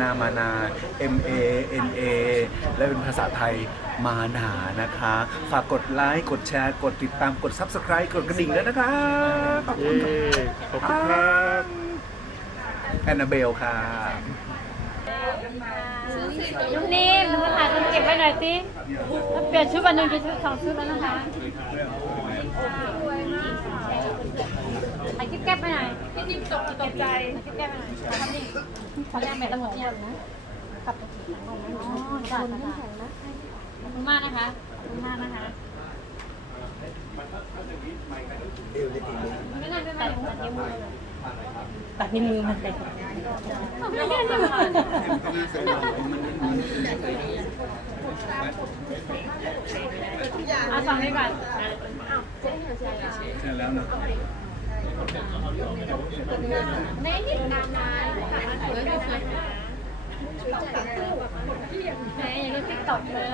นามานา M A N A และเป็นภาษาไทยมาหนานะคะ ฝากกดไลค์ กดแชร์ กดติดตาม กด Subscribe กดกระดิ่งด้วยนะคะ ขอบคุณเย้ขอบคุณครับแอนนาเบลค่ะนุ่มนิ่มมาถ่ายคนเก็บไว้หน่อยสิแล้วเปลี่ยนชุดวันหนึ่งเป็นชุดสองชุดแล้วนะคะ ถ่ายคลิปแก้ไปหน่อยพี่นิ่มตกตกใจคลิปแก้ไปหน่อยทำนี่ขอแรกแม่ต้องหมดเนี่ยนะขับไปถึงอ๋อจ้าจ้าขอบคุณมากนะคะขอบคุณมากนะคะไม่น่าจะตัดตัดนิ้วมือเลยตัดนิ้วมือมันไปไม่ได้นิ้วมือเอาฟังนี้ก่อนเสร็จแล้วนะ ในที่นานนานค่ะเดี๋ยวดูเคยแม่ยังเล่นติ๊กต็อกเลย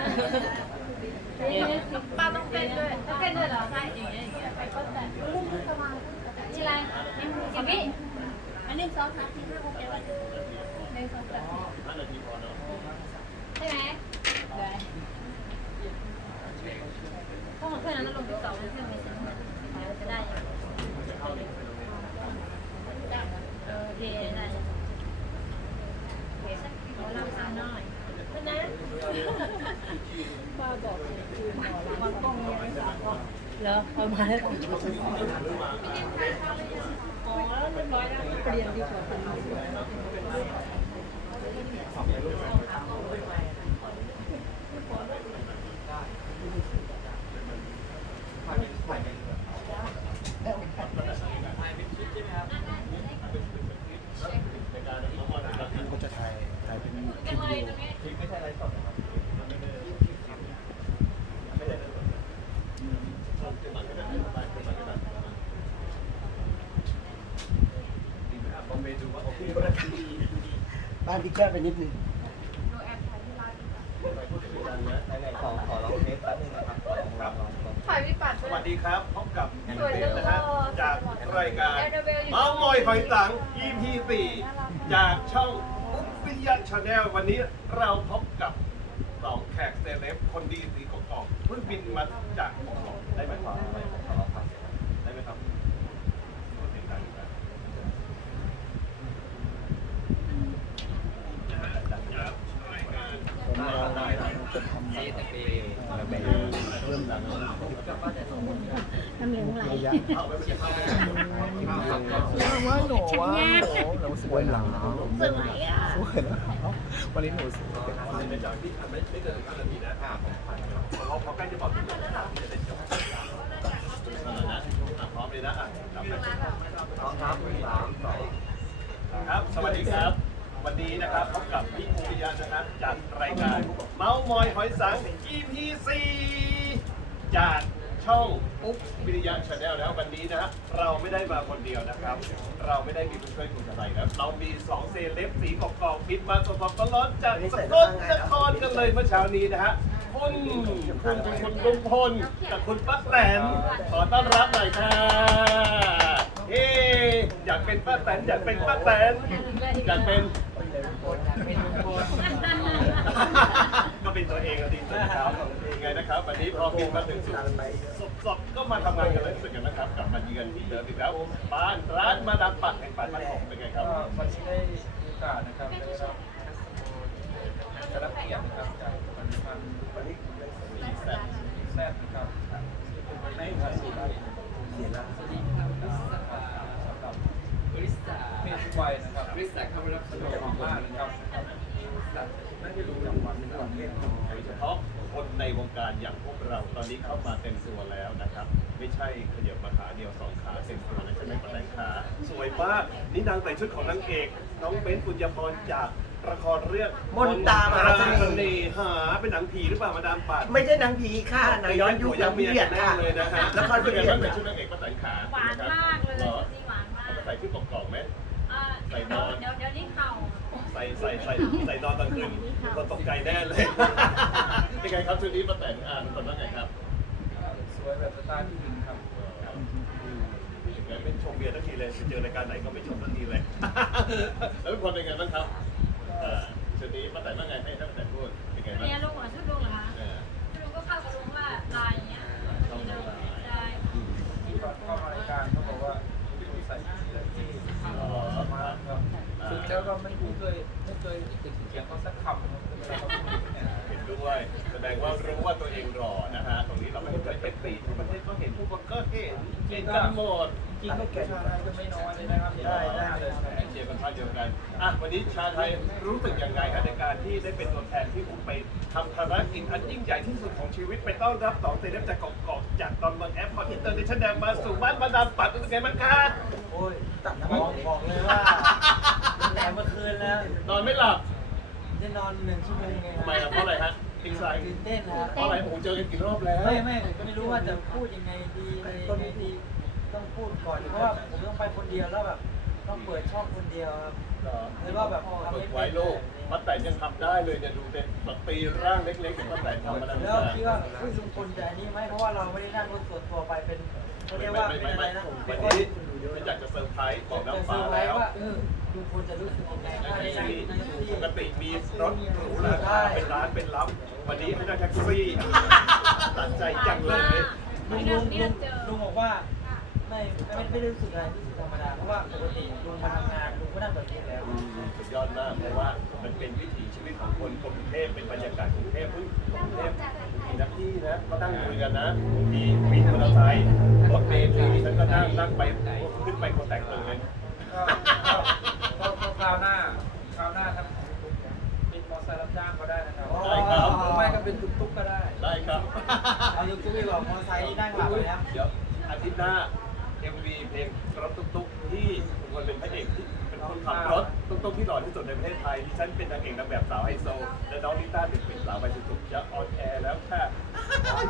ป้าต้องเต้นด้วยต้องเต้นด้วยเหรอใช่อย่างเงี้ยอย่างเงี้ยไปก็แต่ชื่ออะไรสิบวิอันหนึ่งสองสามสี่ห้าหกเจ็ดแปดหนึ่งสองสามใช่ไหมต้องมาเพื่อนนั้นลงติ๊กต็อกเพื่อนไม่เสร็จจะได้ เคได้โอเคขอลำซ้ำหน่อยนะป้าบอกคือหมอวางกล้องเนี่ยสามวันแล้วเอามาแล้วอ๋อแล้วเรียบร้อยแล้วเปลี่ยนดีกว่าถ่ายถ่ายเป็นคลิ ยั ป งไง วิดี ตรงนี้ บ้านพี่แก้วไปนิดนึงขอขอลองเทสแป๊บนึงนะครับลองลองลองลอง ถ่ายวิปัสสสวัสดีครับ พบกับแอนสวยเบจัลงนะฮะเลยจากรายการแอนนาเบลอยู่เมาส์มอยหอยสัง EP 4จากช่องอุ๊บวิทยาชาแนลวันนี้เราพบกับสองแขกเซเลบคนดีสีกอกๆเพิ่งบินมาจากกอกๆได้ไหมครับได้ไหมครับพูดเสียงดังอยู่นะเริ่มดังแล้ว น้ำเหลืองไหลว่าหนูว่าหนูหนูสวยหลังสวยอะสวยนะวันนี้หนูสวยไม่จากที่ทำไม่ไม่เกินห้านาทีนะอ่าผมผ่านพอพอใกล้จะบอกถึงจะได้จบนะพร้อมเลยนะอะจับเลยลองครับสามสองครับ สวัสดีครับ วันนี้นะครับพบกับพี่ภูริยะนะครับจากรายการ มาส์มอยหอยสัง EP 4จากช่องปุ๊บวิริยะชาแนลแล้ววันนี้นะฮะเราไม่ได้มาคนเดียวนะครับ เราไม่ได้มีผู้ช่วยคุณอะไรครับเรามีสองเซเลบสีกอกๆบินมาสดๆร้อนๆจากสกลนครกันเลยเมื่อเช้านี้นะฮะคุณคุณคุณลุงพลกับคุณป้าแตนขอต้อนรับหน่อยค่ะเอ๊อยากเป็นป้าแตนอยากเป็นป้าแตนอยากเป็นก็ เป็นตัวเองก็ดีสุดครับยังไงนะครับวันนี้พอบินมาถึงสุดสดๆก็มาทำงานกันเลยสึกกันนะครับกลับมาเยือนที่เดิมอีกแล้วบ้านร้านมาดามปัดแห่งปัดมันของเป็นไงครับวันนี้ได้มีโอกาสนะครับได้รับได้รับเกียรตินะครับจากผลิตภัณฑ์แซ่บนะครับซึ่งเป็นในไทยที่เสียละสวัสดีครับสำหรับบริษัทเพศวัยนะครับบริษัทเข้ารับสะดวกมากนะครับน่าจะรู้จากวันนี้วันเพศ โดยเฉพาะคนในวง การอย่างพวกเราตอนนี้เข้ามาเต็มตัวแล้วนะครับ ไม่ใช่ขยับมาขาเดียวสองขาเต็มตัวแล้วใช่ไหมป้าแตงขาสวยมากนี่นางแต่งชุดของนางเอกน้องเบนซ์ปุญญพรจากละครเรื่องมนตามหาเสน่ห์ หาเป็นหนังผีหรือเปล่ามาดามปัดไม่ใช่หนังผีค่ะหนังย้อนยุคหนังพีเรียดค่ะเลยนะฮะละครพีเป็นเรีไงยดบ้างเป็นชุดนางเอกป้าแตงขาหวานมากเลยหรอนี่หวานมากเอาไปใส่ชุดกรอบๆไหมอ่าเดี๋ยวเดี๋ยวเดี๋ยวนี้เข่า ใส่ใส่ใส่ใส่นอนตอนคืนก็ตกใจแน่เลย เป็นไงครับชุดนี้ป้าแตงอ่านคนว่าไงครับสวยแบบสไตล์ที่หนึ่งครับยังไงไม่ชมเบียร์ทักทีเลยไปเจอรายการไหนก็ไม่ชมทักทีเลย แล้วเป็นคนเป็นไงบ้างครับ ว่ารู้ว่าตัวเองรอนะฮะตรงนี้เราไม่เคยเป็นปีทั่วประเทศก็เห็นผู้คนก็เห็นเห็นกันหมดจริงๆก็แก่ชาไทยก็ไม่น้อยเลยนะครับได้ได้เลยเชียร์กันท่าเดียวกันอะวันนี้ชาไทยรู้สึกยังไงครับในการที่ได้เป็นตัวแทนที่ผมไปทำภารกิจอันยิ่งใหญ่ที่สุดของชีวิตไปต้อนรับสองเซเลบจากเกาะเกาะจากตอนเมืองแอร์พอร์ตอินเตอร์เนชั่นแนลมาสู่บ้านมาดามปัดเป็นไงบ้างคะโอ้ยตัดบอกบอกเลยว่าแต่เมื่อคืนแล้วนอนไม่หลับได้นอนหนึ่งชั่วโมงไงทำไมล่ะเพราะอะไรฮะ อิงไซด์ตื่นเต้นนะครับเพราะอะไรผมเจอกันกี่รอบแล้ว ไม่ไม่ก็ไม่รู้ว่าจะพูดยังไงดียังไงดีต้องพูดก่อนเพราะว่าผมต้องไปคนเดียวแล้วแบบต้องเปิดช่องคนเดียวครับเหรอเลยว่าแบบทำฝึไม่กเป็ไว้นลูกมัดแต่ยังทำได้เลยเนี่ยดูเด็กแบบตีร่างเล็กๆแต่มัดแต่ทำมาแล้วแล้วคิดว่าคุยลุงพลจะอันนี้ไหมเพราะว่าเราไม่ได้นั่งรถส่วนตัวไปเป็น เขาเรียกว่าเป็นอะไรนะวันเป็นนี้ไม่อยากจะเซอร์ไพรส์บอกจะน้ำเซอฟ้าร์ไพรแล้วส์ว่าเออลุงพลจะรู้สึกยังไงถ้าได้นั่งในที่ปกติมีรถหรูราคาเป็นล้านเป็นล้ำวันนี้ให้นั่งแท็กซี่ตัดใจจังเลยลุงลุงลุงลุงบอกว่าไม่ไม่ไม่ได้รู้สึกอะไรรู้สึกธรรมดาเพราะว่าปกติลุงมาทำงานลุงก็นั่งแบบนี้แล้วสุดยอดมากเพราะว่ามันเป็นวิถีชีวิตของคนกรุงเทพเป็นบรรยากาศกรุงเทพเฮ้ยกรุงเทพมีนักที่นะก็นั่งคุยกันนะมีวินมอเตอร์ไซค์ รถเมล์มีฉันก็นั่งนั่งไปขึ้นไปคนแตกตื่นเลยก็ก็ก็คราวหน้าคราวหน้าทำเป็นมอเตอร์ไซค์รับจ้างก็ได้นะครับได้ครับหรือไม่ก็เป็นตุ๊กๆก็ได้ ได้ครับเอาลุงจุ้ยบอกมอเตอร์ไซค์นั่งหลับเลยครับเดี๋ยวอาทิตย์หน้า MV เพลงรถตุ๊กๆที่คุณคนเป็นพระเอกที่เป็นคนขับรถตุ๊กๆที่หล่อที่สุดในประเทศไทยดิฉันเป็นนางเอกนางแบบสาวไฮโซ และน้องลิต้าเป็นเป็นสาวใบสุดๆจะออนแอร์แล้วค่ะ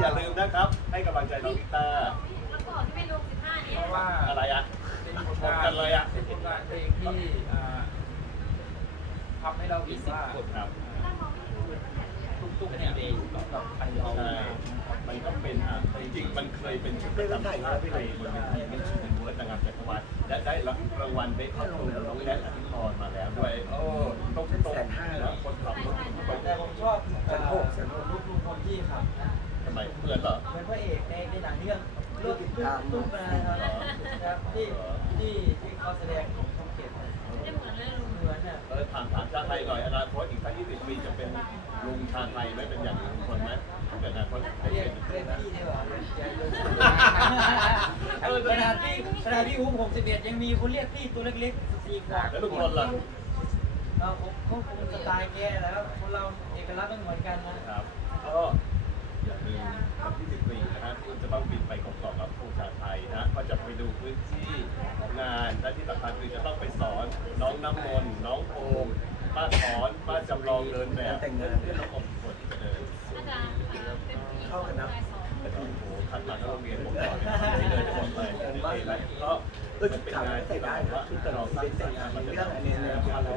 อย่าลืมนะครับ ให้กำลังใจน้องลิต้า ราะว่าอะไรอะเป็นผลพบงานกันเลยอะเป็นผลงานเพลงที่อ่าทำให้เราเห็นว่าครับตุ๊กๆเนี่ยกับไทยเราใช่มันก็เป็นอะจริงๆมันเคยเป็นชุดประจำชาติไทยบนเวทีมิสซินเวิร์ดนางงามจักรวาลและได้รับรางวัลเบคอนตูน้องแนทอธิพรมาแล้วด้วยโอ้ต้องตรงนะคนขับรถตรงแต่ผมชอบเอ่อลุงลุงพลที่ขับนะทำไมเหมือนเหรอเป็นพระเอกในในหนังเรื่องเรื่องตุ๊กตุ๊กนะ ครับครับที่ที่ที่เขาแสดงของช่องเจ็ดนะไม่ได้เหมือนเลยลุงเหมือนเนี่ยเออถามถามชาติไทยหน่อยอนาคตอีกสัก20ปีจะเป็นลุงชาติไทยไหมเป็นอย่างอื่นคนไหมถ้าเกิดอนาคตได้เรียเป็กนเรียกพี่ดีกว่าใหญ่เลยขนาดพี่ขนาดพี่อุ้ม61ยังมีคนเรียกพี่ตัวเล็กๆสี่ขวบแล้วลุงพลล่ะเราผมผมคงสไตล์แกแล้วคนเราเอกลักษณ์ต้องเหมือนกันนะครับก็ อย่าลืมวันที่14นะฮะคุณจะต้องบินไปเกาะกับครูชาไทยนะก็จะไปดูพื้นที่ของงานและที่สำคัญคือจะต้องไปสอนน้องน้ำมนต์น้องโอมป้าถอนป้าจำลองเดินแบบแต่งงานเพื่อน้องอมคนที่จะเดินอาจารย์เป็นผู้หญิงเข้ากันนะโอ้โหคัดหลังโรงเรียนผมก่อนไม่เลยจะหมดเลยนี่นะก็มันเป็นงานที่เราว่าเราสร้างสรรค์มันเป็นเรื่องอันนี้นะเรา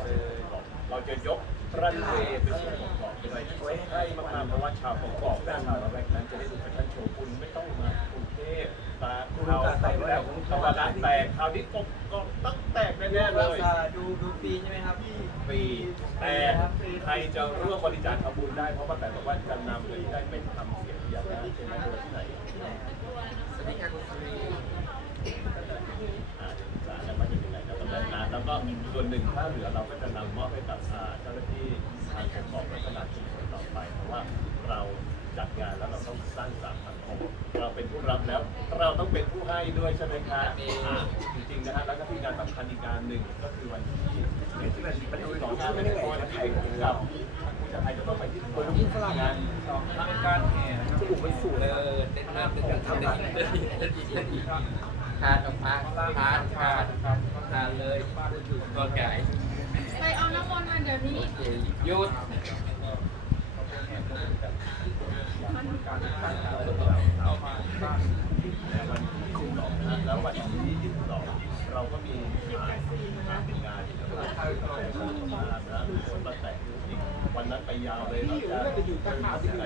เราจะยกรันเวย์ไปสู่ของเกาะเป็น มากๆเพราะว่าชาวของเกาะและชาวละแวกนั้นจะได้ดูแฟชั่นโชว์คุณไม่ต้องมากรุงเทพตาเราไปแล้วธรรมดาแตกคราวนี้ก็ก็ต้องแตกแน่ๆเลยดูดูฟรีใช่ไหมครับฟรีแต่ใครจะร่วมบริจาคทำบุญได้เพราะว่าแต่บอกว่าจะนำเงินที่ได้เป็นทำเสียงพยานาคใช่ไหมที่ไหนที่ไหนครับอ่าสารว่าจะเป็นอะไรนะตรงนั้นนะแล้วก็ส่วนหนึ่งถ้าเหลือเราก็จะนำมอบให้กับอ่าเจ้าหน้าที่ทางปกครองและตลาดชุมชนต่อ ไปเพราะว่าเราจัดงานแล้วเราต้องสร้างสรรค์สังคมเราเป็นผู้รับแล้ว เราต้องเป็นผู้ให้ด้วยใช่ไหมครับอ่าจริงๆนะฮะแล้วก็ที่งานสำคัญอีกการหนึ่งก็คือวันที่ที่มันมันสองงานไม่ได้คนไทยกับผู้ชายไทยจะต้องไปที่คนที่ฝรั่งงานสองทางการแห่นะครับถูกไปสู่เลยเต้นหน้าเป็นการทำงานเต้นอีกเต้นอีกเต้นอีกครับทานออกมาทานทานครับทานเลยป้าพูดถึงตัวไก่ไปเอาน้ำมนต์มาเดี๋ยวนี้หยุด วันที่22นะแล้ววันที่22เราก็มีงานงานเป็นงานที่เราทำนะคนมาแต่งอีกวันนั้นไปยาวเลยเราจะอยู่ที่ไหน